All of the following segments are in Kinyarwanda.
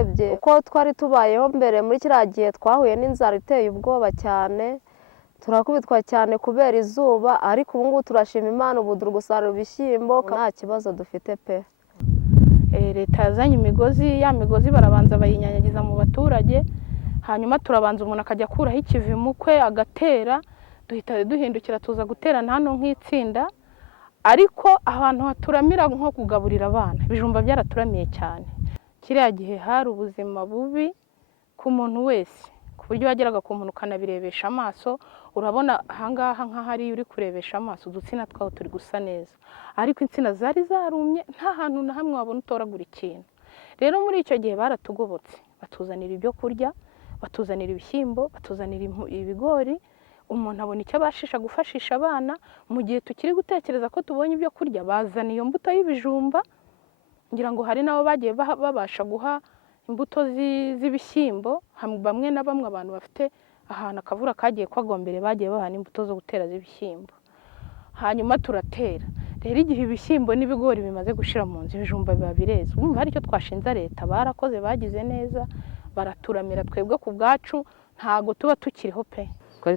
urebye uko twari tubayeho mbere muri kiriya gihe twahuye n'inzara iteye ubwoba cyane, turakubitwa cyane kubera izuba, ariko ubu ngubu turashima Imana, ubu turi gusarura ibishyimbo nta kibazo dufite pe. Leta yazanye imigozi, ya migozi barabanza bayinyanyagiza mu baturage, hanyuma turabanza umuntu akajya akuraho ikivimu kwe agatera, duhita duhindukira tuza guterana hano nk'itsinda, ariko ahantu haturamira nko kugaburira abana, ibijumba byaraturamiye cyane. Kiriya gihe hari ubuzima bubi ku muntu wese, ku buryo wageraga ku muntu ukanabirebesha amaso, urabona ahangaha nk'ahari uri kurebesha amaso udutsina twaho turi gusa neza, ariko insina zari zarumye, nta hantu na hamwe wabona utoragura ikintu. Rero muri icyo gihe baratugobotse, batuzanira ibyo kurya, batuzanira ibishyimbo, batuzanira ibigori, umuntu abona icyo abashisha gufashisha abana. Mu gihe tukiri gutekereza ko tubonye ibyo kurya, bazana iyo mbuto y'ibijumba, ngira ngo hari nabo bagiye babasha guha imbuto z'ibishyimbo, bamwe na bamwe abantu bafite ahantu akavura kagiye kwagombere bagiye bahana imbuto zo gutera z'ibishyimbo, hanyuma turatera. Rero igihe ibishyimbo n'ibigori bimaze gushira mu nzu, ibijumba biba bireze. Urumva hari icyo twashinza leta, barakoze, bagize neza, baraturamira. Twebwe ku bwacu ntago tuba tukiriho pe. Twari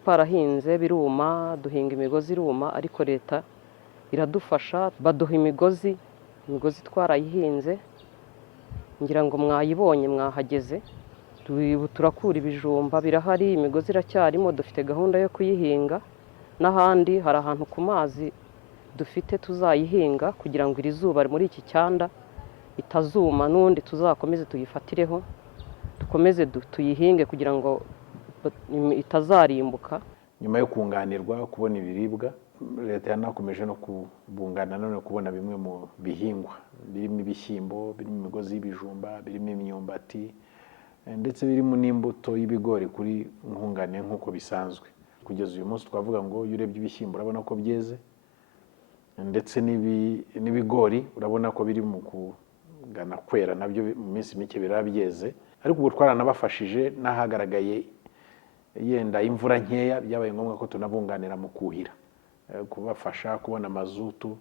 twarahinze biruma, duhinga imigozi iruma, ariko leta iradufasha, baduha imigozi twarayihinze, ngira ngo mwayibonye mwahageze. Turakura ibijumba birahari, imigozi iracyarimo, dufite gahunda yo kuyihinga, n'ahandi hari ahantu ku mazi dufite tuzayihinga kugira ngo iri zuba muri iki cyanda itazuma, n'undi tuzakomeze tuyifatireho, dukomeze tuyihinge kugira ngo itazarimbuka. Nyuma yo kunganirwa kubona ibiribwa, leta yanakomeje no kubungana none kubona bimwe mu bihingwa birimo ibishyimbo, birimo imigozi y'ibijumba, birimo imyumbati, ndetse birimo n'imbuto y'ibigori kuri nkungane nk'uko bisanzwe. Kugeza uyu munsi twavuga ngo iyo urebye ibishyimbo urabona ko byeze, ndetse n'ibigori urabona ko biri mu kugana kwera, nabyo mu minsi mike birabyeze. Ariko ubwo twaranabafashije n'ahagaragaye yenda imvura nkeya, byabaye ngombwa ko tunabunganira mu kuhira, kubafasha kubona mazutu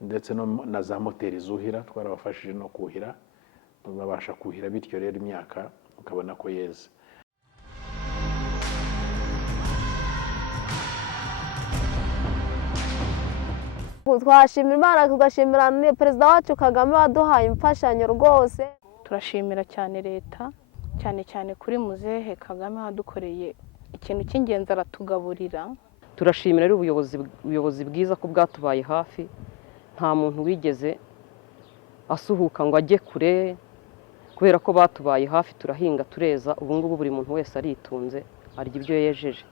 ndetse na za moteri zuhira, twarabafashije no kuhira, babasha kuhira, bityo rero imyaka ukabona ko yeze. Twashimira Imana, tugashimira Perezida wacu Kagame waduhaye imfashanyo rwose. Turashimira cyane leta, cyane cyane kuri muzehe Kagame wadukoreye ikintu cy'ingenzi, aratugaburira. Turashimira ubuyobozi bwiza ko bwatubaye hafi, nta muntu wigeze asuhuka ngo ajye kure, kubera ko batubaye hafi, turahinga tureza. Ubu ngubu buri muntu wese aritunze, arya ibyo yejeje.